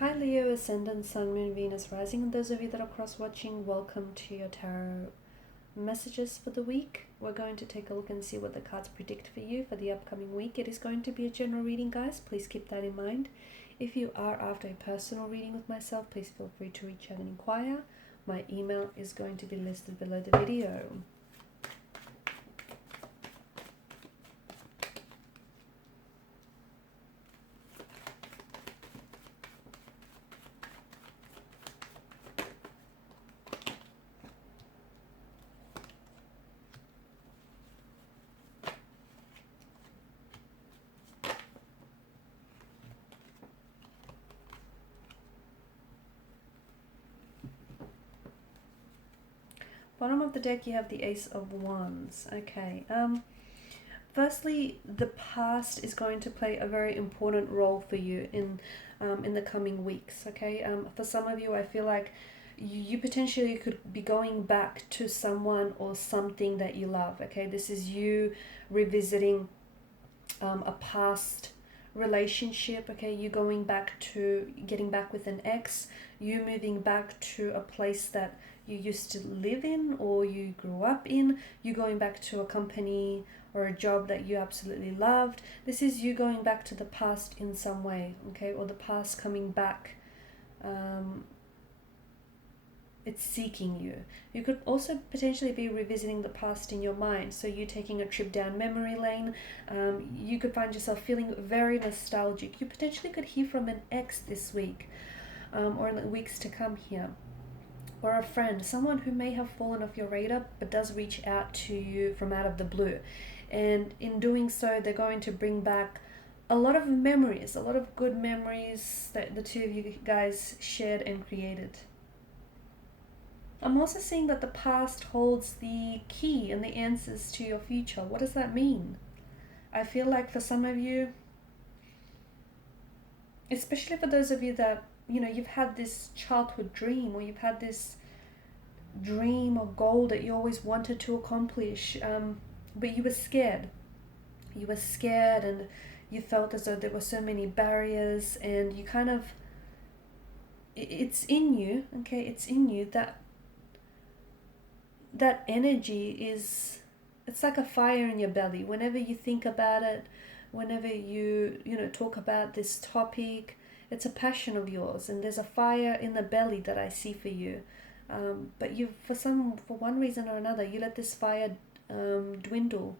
Hi Leo, Ascendant, Sun, Moon, Venus, Rising, and those of you that are cross-watching, welcome to your tarot messages for the week. We're going to take a look and see what the cards predict for you for the upcoming week. It is going to be a general reading, guys. Please keep that in mind. If you are after a personal reading with myself, please feel free to reach out and inquire. My email is going to be listed below the video. Bottom of the deck, you have the Ace of Wands. Okay. Firstly, the past is going to play a very important role for you in the coming weeks. Okay. For some of you, I feel like you potentially could be going back to someone or something that you love. Okay. This is you revisiting a past relationship. Okay. You going back to getting back with an ex. You moving back to a place that you used to live in or you grew up in. You going back to a company or a job that you absolutely loved. This is you going back to the past in some way, okay, or the past coming back. It's seeking you. You could also potentially be revisiting the past in your mind, so you taking a trip down memory lane. You could find yourself feeling very nostalgic. You potentially could hear from an ex this week, or in the weeks to come here, or a friend, someone who may have fallen off your radar but does reach out to you from out of the blue. And in doing so, they're going to bring back a lot of memories, a lot of good memories that the two of you guys shared and created. I'm also seeing that the past holds the key and the answers to your future. What does that mean? I feel like for some of you, especially for those of you that, you know, you've had this childhood dream, or you've had this dream or goal that you always wanted to accomplish, but you were scared. You were scared and you felt as though there were so many barriers, and you kind of, it's in you, okay, it's in you that energy is, it's like a fire in your belly. Whenever you think about it, whenever you talk about this topic, it's a passion of yours, and there's a fire in the belly that I see for you. But you, for one reason or another, you let this fire dwindle.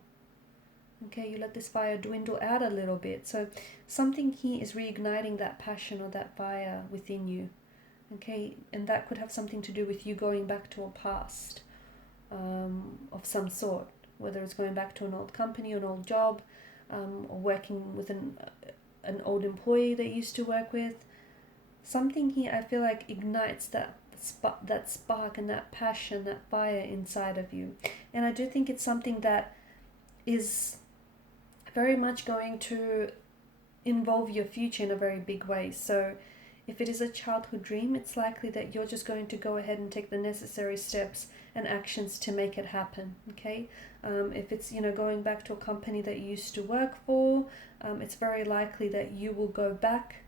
Okay, you let this fire dwindle out a little bit. So something here is reigniting that passion or that fire within you. Okay, and that could have something to do with you going back to a past of some sort, whether it's going back to an old company, an old job, or working with an old employee that you used to work with. Something here I feel like ignites that spark and that passion, that fire inside of you. And I do think it's something that is very much going to involve your future in a very big way. So if it is a childhood dream, it's likely that you're just going to go ahead and take the necessary steps and actions to make it happen, okay? If it's, going back to a company that you used to work for, it's very likely that you will go back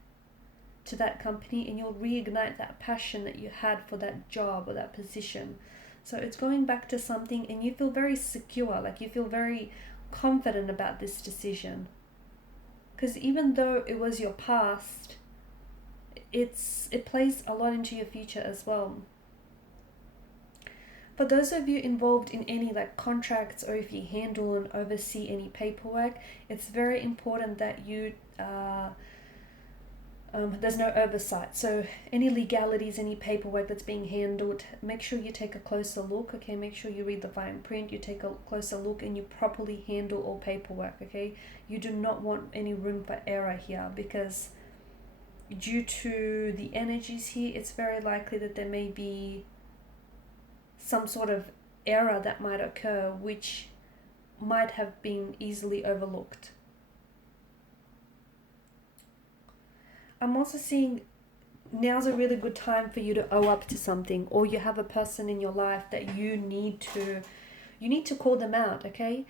to that company and you'll reignite that passion that you had for that job or that position. So it's going back to something, and you feel very secure, like you feel very confident about this decision. Because even though it was your past, it plays a lot into your future as well. For those of you involved in any like contracts, or if you handle and oversee any paperwork, it's very important that you there's no oversight. So any legalities, any paperwork that's being handled, make sure you take a closer look, okay? Make sure you read the fine print, you take a closer look, and you properly handle all paperwork, okay? You do not want any room for error here, because due to the energies here, it's very likely that there may be some sort of error that might occur, which might have been easily overlooked. I'm also seeing now's a really good time for you to owe up to something, or you have a person in your life that you need to call them out, okay?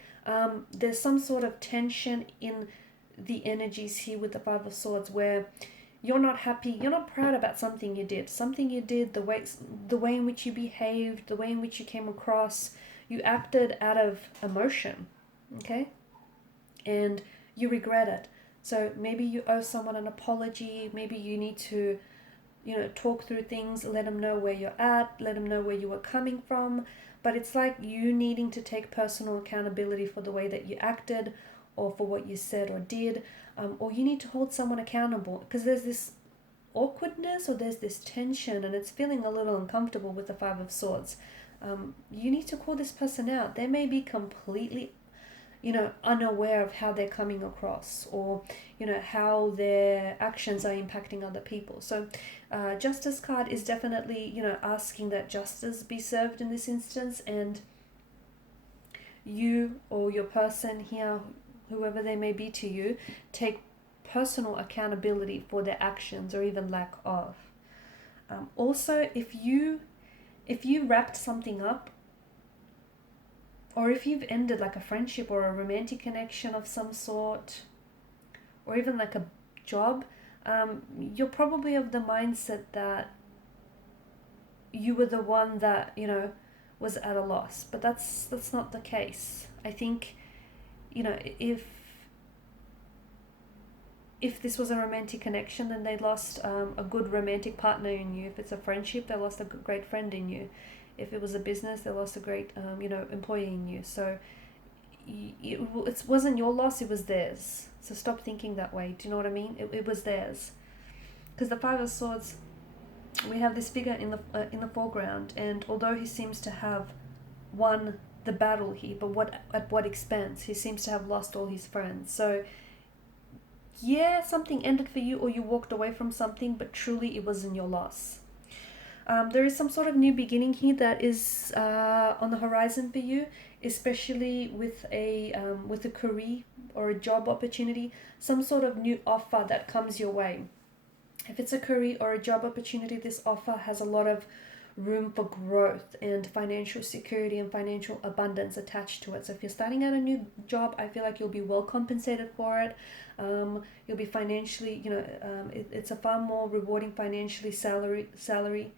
There's some sort of tension in the energies here with the Five of Swords, where you're not happy, you're not proud about something you did, the way in which you behaved, the way in which you came across. You acted out of emotion, okay? And you regret it. So maybe you owe someone an apology. Maybe you need to, talk through things, let them know where you're at, let them know where you were coming from. But it's like you needing to take personal accountability for the way that you acted, or for what you said or did, or you need to hold someone accountable, because there's this awkwardness, or there's this tension, and it's feeling a little uncomfortable with the Five of Swords. You need to call this person out. They may be completely unaware of how they're coming across, or how their actions are impacting other people. So Justice card is definitely asking that justice be served in this instance, and you or your person here, whoever they may be to you, take personal accountability for their actions, or even lack of. Also, if you wrapped something up, or if you've ended like a friendship or a romantic connection of some sort, or even like a job, you're probably of the mindset that you were the one that was at a loss. But that's not the case. I think if this was a romantic connection, then they lost a good romantic partner in you. If it's a friendship, they lost a great friend in you. If it was a business, they lost a great employee in you. So it wasn't your loss, it was theirs. So stop thinking that way. Do you know what I mean? It was theirs. Because the Five of Swords, we have this figure in the foreground, and although he seems to have won the battle here, but at what expense? He seems to have lost all his friends. So yeah, something ended for you, or you walked away from something, but truly it wasn't your loss. There is some sort of new beginning here that is on the horizon for you, especially with a career or a job opportunity, some sort of new offer that comes your way. If it's a career or a job opportunity, this offer has a lot of room for growth and financial security and financial abundance attached to it. So if you're starting out a new job, I feel like you'll be well compensated for it. You'll be financially, it's a far more rewarding financial salary.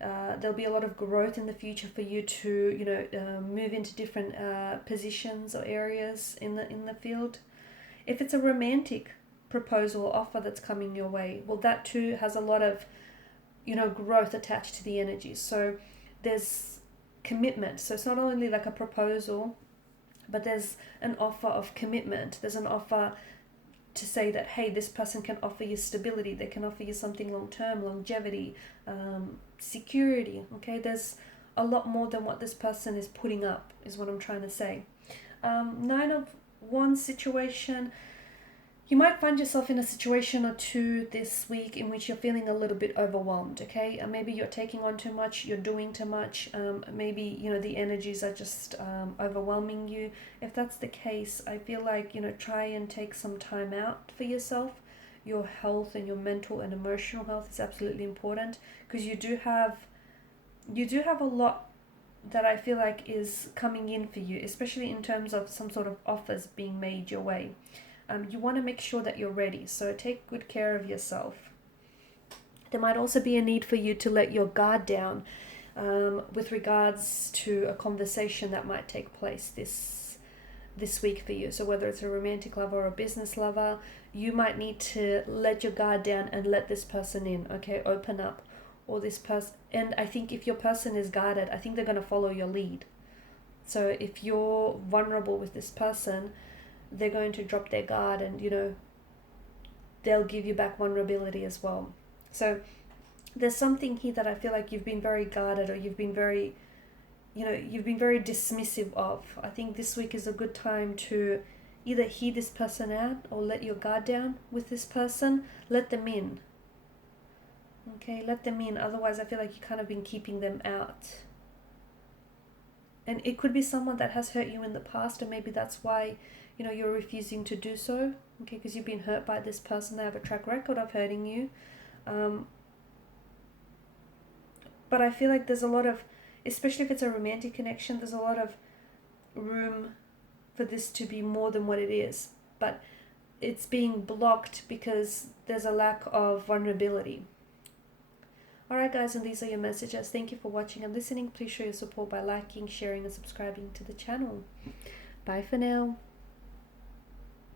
There'll be a lot of growth in the future for you to move into different positions or areas in the field. If it's a romantic proposal or offer that's coming your way, well, that too has a lot of growth attached to the energy. So there's commitment. So it's not only like a proposal, but there's an offer of commitment. There's an offer to say that, hey, this person can offer you stability. They can offer you something long-term, longevity, security. Okay, there's a lot more than what this person is putting up, is what I'm trying to say. Nine of Wands situation. You might find yourself in a situation or two this week in which you're feeling a little bit overwhelmed, okay? Maybe you're taking on too much, you're doing too much, maybe, the energies are just overwhelming you. If that's the case, I feel like, try and take some time out for yourself. Your health and your mental and emotional health is absolutely important, because you do have a lot that I feel like is coming in for you, especially in terms of some sort of offers being made your way. You want to make sure that you're ready, so take good care of yourself. There might also be a need for you to let your guard down with regards to a conversation that might take place this week for you. So whether it's a romantic lover or a business lover, you might need to let your guard down and let this person in, okay? Open up. Or this person, and I think if your person is guarded, I think they're going to follow your lead. So if you're vulnerable with this person, they're going to drop their guard, and they'll give you back vulnerability as well. So there's something here that I feel like you've been very guarded, or you've been very dismissive of. I think this week is a good time to either hear this person out or let your guard down with this person. Let them in. Okay, let them in. Otherwise, I feel like you kind of been keeping them out. And it could be someone that has hurt you in the past, and maybe that's why you're refusing to do so, okay, because you've been hurt by this person. They have a track record of hurting you. But I feel like there's a lot of, especially if it's a romantic connection, there's a lot of room for this to be more than what it is. But it's being blocked because there's a lack of vulnerability. Alright guys, and these are your messages. Thank you for watching and listening. Please show your support by liking, sharing and subscribing to the channel. Bye for now.